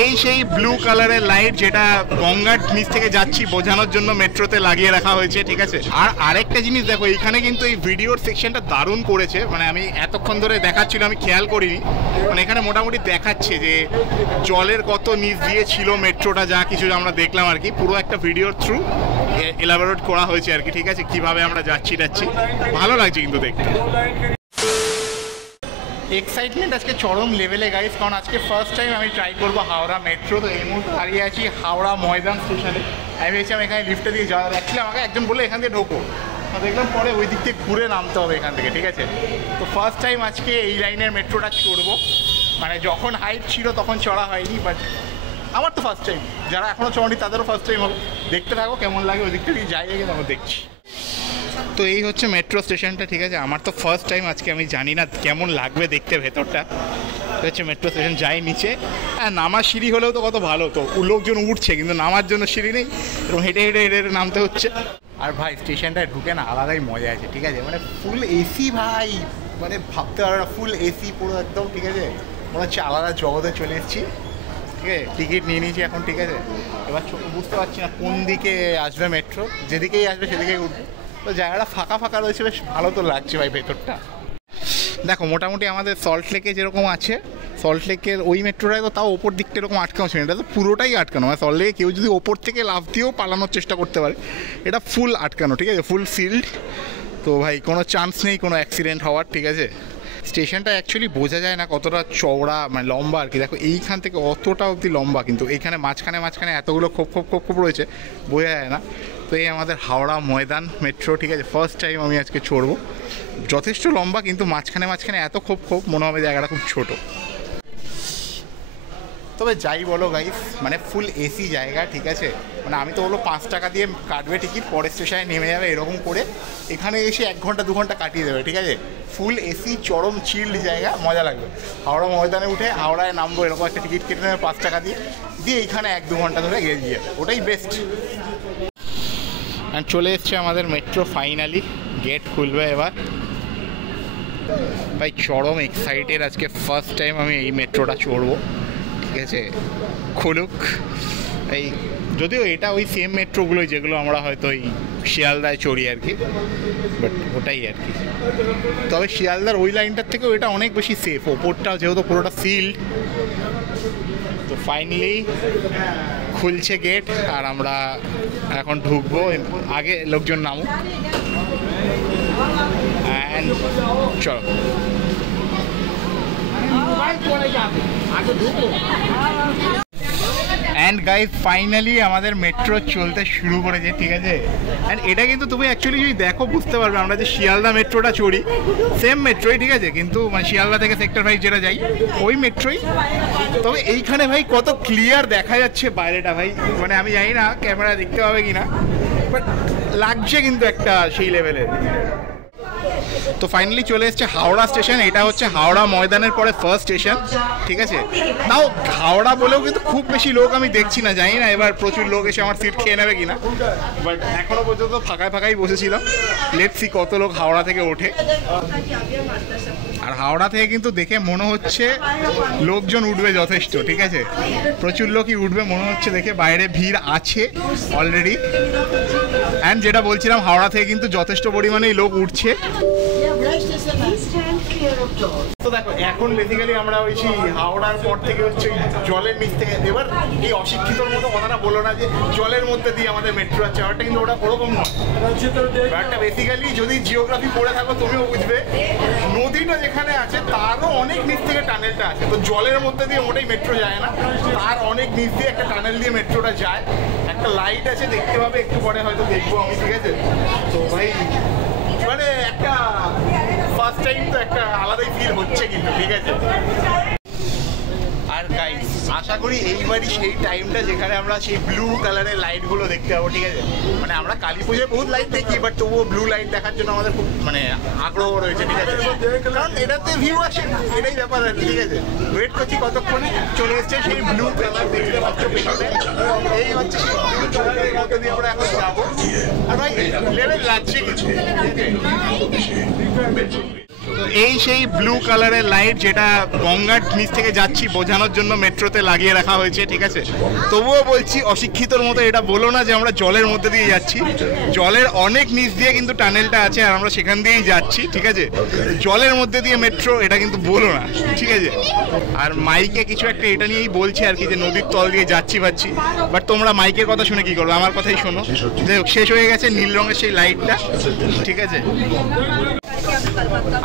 এই সেই ব্লু কালারের লাইট যেটা গঙ্গার নিচ থেকে যাচ্ছি বোঝানোর জন্য মেট্রোতে লাগিয়ে রাখা হয়েছে, ঠিক আছে। আর আরেকটা জিনিস দেখো, এইখানে কিন্তু এই ভিডিওর সেকশনটা দারুণ করেছে, মানে আমি এতক্ষণ ধরে দেখাচ্ছিল আমি খেয়াল করিনি, মানে এখানে মোটামুটি দেখাচ্ছে যে জলের কত নিচ দিয়ে ছিল মেট্রোটা, যা কিছু আমরা দেখলাম আর কি, পুরো একটা ভিডিওর থ্রু এলাবোরেট করা হয়েছে আর কি, ঠিক আছে, কিভাবে আমরা যাচ্ছি, ভালো লাগছে কিন্তু দেখতে। এক্সাইটমেন্ট আজকে চরম লেভেলে গাইস, কারণ আজকে ফার্স্ট টাইম আমি ট্রাই করবো হাওড়া মেট্রো। তো এই মুহূর্তে দাঁড়িয়ে আছি হাওড়া ময়দান স্টেশনে। আমি ভেবেছিলাম এখানে লিফটে দিয়ে যাওয়া, অ্যাকচুয়ালি আমাকে একজন বললো এখান দিয়ে ঢোকো, দেখলাম পরে ওই দিক থেকে ঘুরে নামতে হবে এখান থেকে, ঠিক আছে। তো ফার্স্ট টাইম আজকে এই লাইনের মেট্রোটা চড়বো, মানে যখন হাইট ছিল তখন চড়া হয়নি, বাট আমার তো ফার্স্ট টাইম, যারা এখনও চড়নি তাদেরও ফার্স্ট টাইম হবে। দেখতে থাকো কেমন লাগে, ওই দিক থেকে যাই গিয়ে তখন দেখছি। তো এই হচ্ছে মেট্রো স্টেশনটা, ঠিক আছে। আমার তো ফার্স্ট টাইম আজকে, আমি জানি না কেমন লাগবে দেখতে ভেতরটা। হচ্ছে মেট্রো স্টেশন, যাই নিচে, হ্যাঁ নামার সিঁড়ি হলেও তো কত ভালো, তো লোকজন উঠছে কিন্তু নামার জন্য সিঁড়ি নেই, এবং হেঁটে হেঁটে হেঁটে হেঁটে নামতে হচ্ছে। আর ভাই স্টেশনটায় ঢুকে না আলাদাই মজা আছে, ঠিক আছে, মানে ফুল এসি ভাই, মানে ভাবতে পারো না, ফুল এসি পুরো একদম, ঠিক আছে, মনে হচ্ছে আলাদা জগতে চলে এসেছি, ঠিক আছে। টিকিট নিয়ে নিয়েছি এখন, ঠিক আছে। এবার বুঝতে পারছি না কোন দিকে আসবে মেট্রো, যেদিকেই আসবে সেদিকেই উঠবে। তো জায়গাটা ফাঁকা ফাঁকা রয়েছে, বেশ ভালো তো লাগছে ভাই ভেতরটা। দেখো মোটামুটি আমাদের সল্ট লেকে যেরকম আছে, সল্ট লেকের ওই মেট্রোটায় তো তাও ওপর দিকটা এরকম আটকানো ছিল, এটা তো পুরোটাই আটকানো, মানে সল্ট লেকে কেউ যদি ওপর থেকে লাফ দিয়েও পালানোর চেষ্টা করতে পারে, এটা ফুল আটকানো, ঠিক আছে, ফুল সিল্ড। তো ভাই কোনো চান্স নেই কোনো অ্যাক্সিডেন্ট হওয়ার, ঠিক আছে। স্টেশনটা অ্যাকচুয়ালি বোঝা যায় না কতটা চওড়া, মানে লম্বা আর কি। দেখো এইখান থেকে অতটা অবধি লম্বা, কিন্তু এইখানে মাঝখানে এতগুলো খোপ রয়েছে, বোঝা যায় না। তো এই আমাদের হাওড়া ময়দান মেট্রো, ঠিক আছে, ফার্স্ট টাইম আমি আজকে চড়বো। যথেষ্ট লম্বা, কিন্তু মাঝখানে এত খোপ মনে হবে জায়গাটা খুব ছোটো। তবে যাই বলো গাইস, মানে ফুল এসি জায়গা, ঠিক আছে, মানে আমি তো বলবো 5 টাকা দিয়ে কাটবে টিকিট, পরের স্টেশনে নেমে যাবে, এরকম করে এখানে এসে 1 ঘন্টা 2 ঘন্টা কাটিয়ে দেবে, ঠিক আছে। ফুল এসি চরম চিল্ড জায়গা, মজা লাগবে। হাওড়া ময়দানে উঠে হাওড়ায় নামবো, এরকম একটা টিকিট কেটে নেবে 5 টাকা দিয়ে এইখানে 1-2 ঘন্টা ধরে গিয়ে যাবে, ওটাই বেস্ট। আর চলে এসছে আমাদের মেট্রো, ফাইনালি গেট খুলবে এবার। ভাই চরম এক্সাইটেড, আজকে ফার্স্ট টাইম আমি এই মেট্রোটা চড়বো, ঠিক আছে। খুলুক এই, যদিও এটা ওই সেম মেট্রোগুলোই যেগুলো আমরা হয়তো ওই শিয়ালদায় চড়ি আর কি, বাট ওটাই আর কি। তবে শিয়ালদার ওই লাইনটার থেকেও এটা অনেক বেশি সেফ, ওপরটা যেহেতু পুরোটা সিল্ড। তো ফাইনালি খুলছে গেট, আর আমরা এখন ঢুকবো, আগে লোকজন নামুক, অ্যান্ড চলো। অ্যান্ড গাইজ ফাইনালি আমাদের মেট্রো চলতে শুরু করেছে, ঠিক আছে। অ্যান্ড এটা কিন্তু তুমি অ্যাকচুয়ালি যদি দেখো বুঝতে পারবে, আমরা যে শিয়ালদা মেট্রোটা চড়ি সেম মেট্রোই, ঠিক আছে, কিন্তু মানে শিয়ালদা থেকে সেক্টর 5 যেটা যাই ওই মেট্রোই। তবে এইখানে ভাই কত ক্লিয়ার দেখা যাচ্ছে বাইরেটা ভাই, মানে আমি জানি না ক্যামেরা দেখতে পাবে কিনা, বাট লাগছে কিন্তু একটা সেই লেভেলের। তো ফাইনালি চলে এসছে হাওড়া স্টেশন, এটা হচ্ছে হাওড়া ময়দানের পরে ফার্স্ট স্টেশন, ঠিক আছে। তাও হাওড়া বলেও কিন্তু খুব বেশি লোক আমি দেখছি না, জানি না এবার প্রচুর লোক এসে আমার সিট খেয়ে নেবে কিনা, বাট এখনো পর্যন্ত ফাঁকাই বসেছিলাম। লেটস সি কত লোক হাওড়া থেকে ওঠে। আর হাওড়া থেকে কিন্তু দেখে মনে হচ্ছে লোকজন উঠবে যথেষ্ট, ঠিক আছে, প্রচুর লোকই উঠবে মনে হচ্ছে দেখে, বাইরে ভিড় আছে অলরেডি। অ্যান্ড যেটা বলছিলাম, হাওড়া থেকে কিন্তু যথেষ্ট পরিমাণেই লোক উঠছে। তো দেখো এখন বেসিক্যালি আমরা ওই হাওড়ার পর থেকে হচ্ছে জলের নিচ থেকে, এবার এই অশিক্ষিতর মতো কথাটা বলো না যে জলের মধ্যে দিয়ে আমাদের মেট্রো আছে, ব্যাপারটা কিন্তু ওটা ওরকম নয়। ব্যাপারটা বেসিক্যালি যদি জিওগ্রাফি পড়ে থাকো তুমিও বুঝবে, নদীটা যেখানে আছে তারও অনেক নিচ থেকে টানেলটা আছে। তো জলের মধ্যে দিয়ে মোটেই মেট্রো যায় না, তার অনেক নিচ দিয়ে একটা টানেল দিয়ে মেট্রোটা যায়। একটা লাইট আছে দেখতে পাবে, একটু পরে হয়তো দেখবো আমি, ঠিক আছে। তো ভাই মানে একটা ফার্স্ট টাইম তো একটা আলাদাই ফিল হচ্ছে কিন্তু, ঠিক আছে। আর গাইস আশা করি এইবারই সেই টাইমটা যেখানে আমরা সেই ব্লু কালারের লাইটগুলো দেখতে পাবো, ঠিক আছে। মানে আমরা কালী পুজোয় বহুত লাইট দেখি, বাট তবুও ব্লু লাইট দেখার জন্য আমাদের খুব মানে আগ্রহ রয়েছে, ঠিক আছে, কারণ এটাতে ভিউ আসে, এটাই ব্যাপার আর কি, ঠিক আছে। ওয়েট করছি কতক্ষণে, চলে এসছে সেই ব্লু কালার, দেখতে পাচ্ছ পেছনে, এই হচ্ছে মধ্যে দিয়ে আমরা এখন যাবো। আর ভাই লেভেল লাগছে কিছু। তো এই সেই ব্লু কালারের লাইট যেটা গঙ্গার নিচ থেকে যাচ্ছি বোঝানোর জন্য মেট্রোতে লাগিয়ে রাখা হয়েছে, ঠিক আছে। তবুও বলছি অশিক্ষিতর মতো এটা বলো না যে আমরা জলের মধ্যে দিয়ে যাচ্ছি। জলের অনেক নিচ দিয়ে কিন্তু টানেলটা আছে আর আমরা সেখান দিয়েই যাচ্ছি, ঠিক আছে। জলের মধ্যে দিয়ে মেট্রো এটা কিন্তু বলো না, ঠিক আছে। আর মাইকে কিছু একটা এটা নিয়েই বলছে আর কি, যে নদীর তল দিয়ে যাচ্ছি ভাবছি, বাট তোমরা মাইকের কথা শুনে কি করবে, আমার কথাই শোনো। যে শেষ হয়ে গেছে নীল রঙের সেই লাইটটা, ঠিক আছে।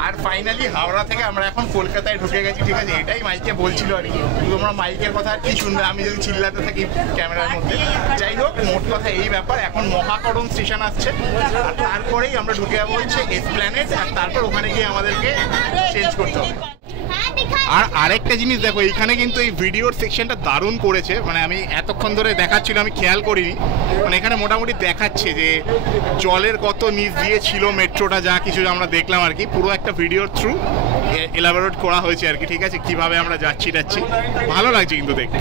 আর ফাইনালি হাওড়া থেকে আমরা এখন কলকাতায় ঢুকে গেছি, ঠিক আছে। এটাই মাইকে বলছিল আর কি, তোমরা মাইকের কথা আর কি শুনবে, আমি যদি চিল্লাতে থাকি ক্যামেরার মধ্যে। যাই হোক, মোট কথা এই ব্যাপার। এখন মহাকরণ স্টেশন আসছে আর তারপরেই আমরা ঢুকে যাবো হচ্ছে এসপ্ল্যানেড, আর তারপর ওখানে গিয়ে আমাদেরকে চেঞ্জ করতে হবে। আর আরেকটা জিনিস দেখো, এইখানে কিন্তু এই ভিডিওর সেকশনটা দারুণ করেছে, মানে আমি এতক্ষণ ধরে দেখাচ্ছিল আমি খেয়াল করিনি। মানে এখানে মোটামুটি দেখাচ্ছে যে জলের কত নিচ দিয়ে ছিল মেট্রোটা, যা কিছু আমরা দেখলাম আর কি, পুরো একটা ভিডিওর থ্রু এলাবোরেট করা হয়েছে আর কি, ঠিক আছে। কিভাবে আমরা যাচ্ছি, ভালো লাগছে কিন্তু দেখতে।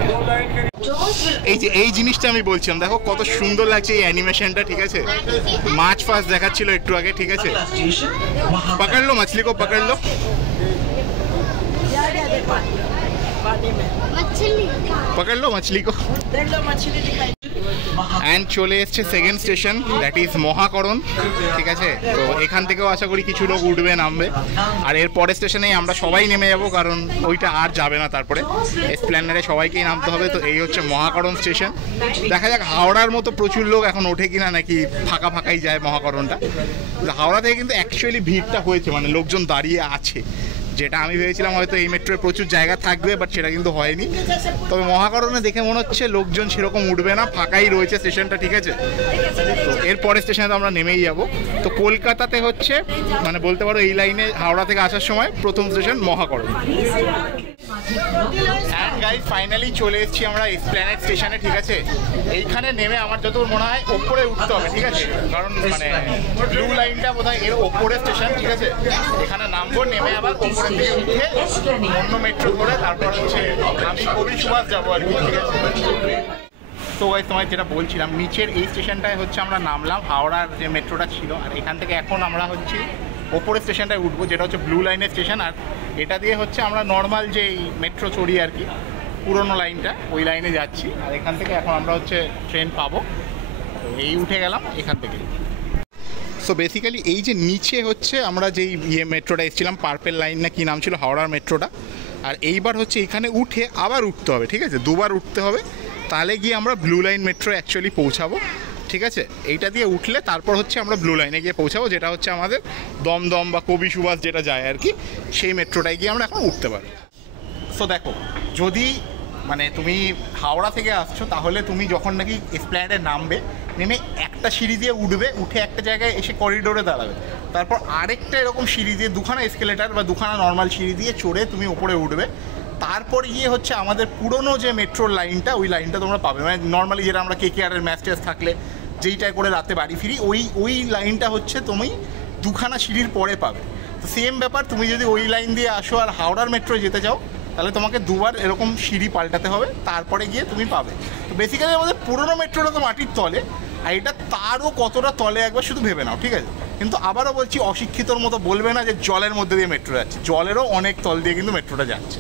এই যে এই জিনিসটা আমি বলছিলাম, দেখো কত সুন্দর লাগছে এই অ্যানিমেশনটা, ঠিক আছে। মাছ ফাছ দেখাচ্ছিল একটু আগে, ঠিক আছে। পকড়লো মাছলি কো, পকড়লো पकड़ लो मछली को। অ্যান্ড চলে এসছে সেকেন্ড স্টেশন, দ্যাট ইজ মহাকরণ, ঠিক আছে। তো এখান থেকেও আশা করি কিছু লোক উঠবে নামবে, আর এর পরের স্টেশনেই আমরা সবাই নেমে যাব, কারণ ওইটা আর যাবে না। তারপরে এসপ্ল্যানেডে সবাইকেই নামতে হবে। তো এই হচ্ছে মহাকরণ স্টেশন। দেখা যাক হাওড়ার মতো প্রচুর লোক এখন ওঠে কিনা, নাকি ফাঁকা ফাঁকাই যায় মহাকরণটা। হাওড়া থেকে কিন্তু অ্যাকচুয়ালি ভিড়টা হয়েছে, মানে লোকজন দাঁড়িয়ে আছে, যেটা আমি ভেবেছিলাম হয়তো এই মেট্রোয় প্রচুর জায়গা থাকবে, বাট সেটা কিন্তু হয়নি। তবে মহাকরণে দেখে মনে হচ্ছে লোকজন সেরকম উঠবে না, ফাঁকাই রয়েছে স্টেশনটা, ঠিক আছে। তো এরপরের স্টেশনে তো আমরা নেমেই যাব। তো কলকাতাতে হচ্ছে মানে বলতে পারো এই লাইনে হাওড়া থেকে আসার সময় প্রথম station Mahakaran. And guys finally চলে এসেছি আমরা এসপ্ল্যানেড স্টেশনে, ঠিক আছে। এইখানে নেমে আমার যতদূর মনে হয় ওপরে উঠতে হবে, ঠিক আছে, কারণ মানে ব্লু লাইনটা বোধহয় এর ওপরে স্টেশন, ঠিক আছে। এখানে নামবো, নেমে আবার ওপরে থেকে উঠে অন্য মেট্রো করে তারপর হচ্ছে আমি কবি সুভাষ যাবো আর কি, ঠিক আছে। তো গাইস তোমায় যেটা বলছিলাম, নিচের এই স্টেশনটায় হচ্ছে আমরা নামলাম, হাওড়ার যে মেট্রোটা ছিল, আর এখান থেকে এখন আমরা হচ্ছে ওপরের স্টেশনটায় উঠবো, যেটা হচ্ছে ব্লু লাইনের স্টেশন। আর এটা দিয়ে হচ্ছে আমরা নর্মাল যে মেট্রো চড়ি আর কি, পুরোনো লাইনটা, ওই লাইনে যাচ্ছি। আর এখান থেকে এখন আমরা হচ্ছে ট্রেন পাবো। তো এই উঠে গেলাম এখান থেকে। সো বেসিক্যালি এই যে নিচে হচ্ছে আমরা যেই মেট্রোটা এসেছিলাম, পার্পেল লাইন না কি নাম ছিল হাওড়ার মেট্রোটা, আর এইবার হচ্ছে এখানে উঠে আবার উঠতে হবে, ঠিক আছে, দুবার উঠতে হবে, তাহলে গিয়ে আমরা ব্লু লাইন মেট্রো অ্যাকচুয়ালি পৌঁছাবো, ঠিক আছে। এইটা দিয়ে উঠলে তারপর হচ্ছে আমরা ব্লু লাইনে গিয়ে পৌঁছাবো, যেটা হচ্ছে আমাদের দমদম বা কবি সুভাষ যেটা যায় আর কি, সেই মেট্রোটায় গিয়ে আমরা এখন উঠতে পারি। সো দেখো, যদি মানে তুমি হাওড়া থেকে আসছো, তাহলে তুমি যখন নাকি এসপ্ল্যানেডে নামবে, নেমে একটা সিঁড়ি দিয়ে উঠবে, উঠে একটা জায়গায় এসে করিডোরে দাঁড়াবে, তারপর আরেকটা এরকম সিঁড়ি দিয়ে দুখানা এসকেলেটার বা দুখানা নর্মাল সিঁড়ি দিয়ে চড়ে তুমি ওপরে উঠবে। তারপর গিয়ে হচ্ছে আমাদের পুরনো যে মেট্রোর লাইনটা, ওই লাইনটা তোমরা পাবে, মানে নর্মালি যেটা আমরা কেকেআরের ম্যাচ ট্যাচ থাকলে যেইটায় করে রাতে বাড়ি ফিরি, ওই লাইনটা হচ্ছে তুমি দুখানা সিঁড়ির পরে পাবে। তো সেম ব্যাপার, তুমি যদি ওই লাইন দিয়ে আসো আর হাওড়ার মেট্রো যেতে চাও, তাহলে তোমাকে দুবার এরকম সিঁড়ি পাল্টাতে হবে, তারপরে গিয়ে তুমি পাবে। তো বেসিক্যালি আমাদের পুরোনো মেট্রোটা তো মাটির তলে, আর এটা তারও কতটা তলে একবার শুধু ভেবে নাও, ঠিক আছে। কিন্তু আবারও বলছি, অশিক্ষিতর মতো বলবে না যে জলের মধ্যে দিয়ে মেট্রো যাচ্ছে, জলেরও অনেক তল দিয়ে কিন্তু মেট্রোটা যাচ্ছে।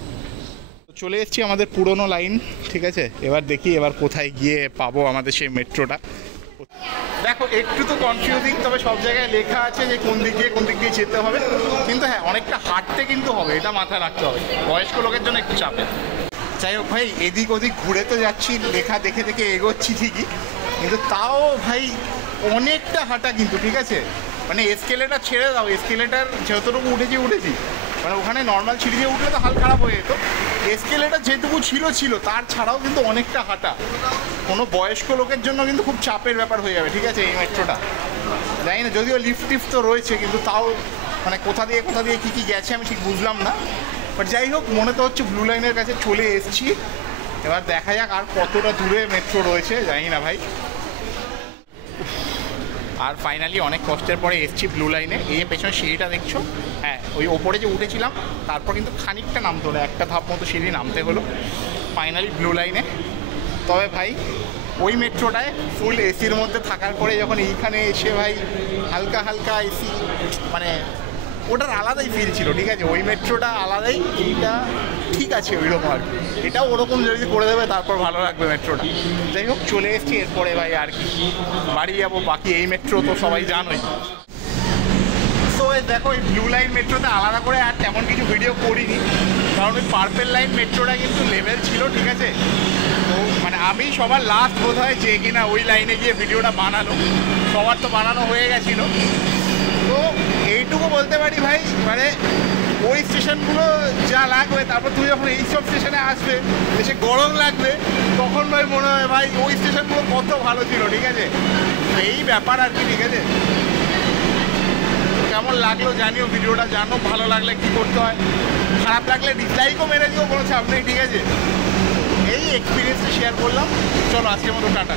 চলে এসেছি আমাদের পুরোনো লাইন, ঠিক আছে। এবার দেখি এবার কোথায় গিয়ে পাবো আমাদের সেই মেট্রোটা। দেখো একটু তো কনফিউজিং, তবে সব জায়গায় লেখা আছে যে কোন দিক দিয়ে যেতে হবে, কিন্তু হ্যাঁ অনেকটা হাঁটতে কিন্তু হবে, এটা মাথায় রাখতে হবে, বয়স্ক লোকের জন্য একটু চাপে। যাই হোক ভাই, এদিক ওদিক ঘুরে তো যাচ্ছি, লেখা দেখে দেখে এগোচ্ছি ঠিকই, কিন্তু তাও ভাই অনেকটা হাঁটা কিন্তু, ঠিক আছে। মানে এসকেলেটার ছেড়ে দাও, এসকেলেটার যতটুকু উঠেছি, মানে ওখানে নর্মাল সিঁড়ি দিয়ে উঠলে তো হাল খারাপ হয়ে যেত, এসকেলেটার যেটুকু ছিল তার ছাড়াও কিন্তু অনেকটা হাঁটা, কোনো বয়স্ক লোকের জন্য কিন্তু খুব চাপের ব্যাপার হয়ে যাবে, ঠিক আছে, এই মেট্রোটা। জানি না, যদিও লিফট তো রয়েছে, কিন্তু তাও মানে কোথা দিয়ে কী গেছে আমি ঠিক বুঝলাম না। বাট যাই হোক, মনে তো হচ্ছে ব্লু লাইনের কাছে চলে এসেছি। এবার দেখা যাক আর কতটা দূরে মেট্রো রয়েছে, জানি না ভাই। আর ফাইনালি অনেক কষ্টের পরে এসেছি ব্লু লাইনে। এই পেছনে সিঁড়িটা দেখছো, হ্যাঁ ওই ওপরে যে উঠেছিলাম, তারপর কিন্তু খানিকটা নামতে হলো, একটা ধাপ মতো সিঁড়ি নামতে হলো ফাইনালি ব্লু লাইনে। তবে ভাই ওই মেট্রোটায় ফুল এসির মধ্যে থাকার পরে যখন এইখানে এসে ভাই হালকা এসি, মানে ওটার আলাদাই ফিল ছিল, ঠিক আছে, ওই মেট্রোটা আলাদাই, এইটা ঠিক আছে ওইরকম আর কি। এটাও ওরকম যদি করে দেবে তারপর ভালো লাগবে মেট্রোটা। যাই হোক, চলে এসেছি, এরপরে ভাই আর কি বাড়ি যাবো। বাকি এই মেট্রো তো সবাই জানোই। সো দেখো, এই ব্লু লাইন মেট্রোতে আলাদা করে আর তেমন কিছু ভিডিও করিনি, কারণ ওই পার্পেল লাইন মেট্রোটা কিন্তু লেভেল ছিল, ঠিক আছে। তো মানে আমি সবার লাস্ট বোধ হয় যে কিনা ওই লাইনে গিয়ে ভিডিওটা বানানো, সবার তো বানানো হয়ে গেছিলো। তো এইটুকু বলতে পারি ভাই, মানে ওই স্টেশনগুলো যা লাগবে, তারপর তুমি যখন এইসব স্টেশনে আসবে এসে গরম লাগবে, তখন ভাই মনে হয় ভাই ওই স্টেশনগুলো কত ভালো ছিল, ঠিক আছে। তো এই ব্যাপার আর কি, ঠিক আছে। কেমন লাগলো জানিও, ভিডিওটা জানো, ভালো লাগলে কী করতে হয়, খারাপ লাগলে ডিসলাইকও মেরে দিও, কোনো চাপ নেই, ঠিক আছে। এই এক্সপিরিয়েন্সটা শেয়ার করলাম। চলো আজকের মতো টাটা।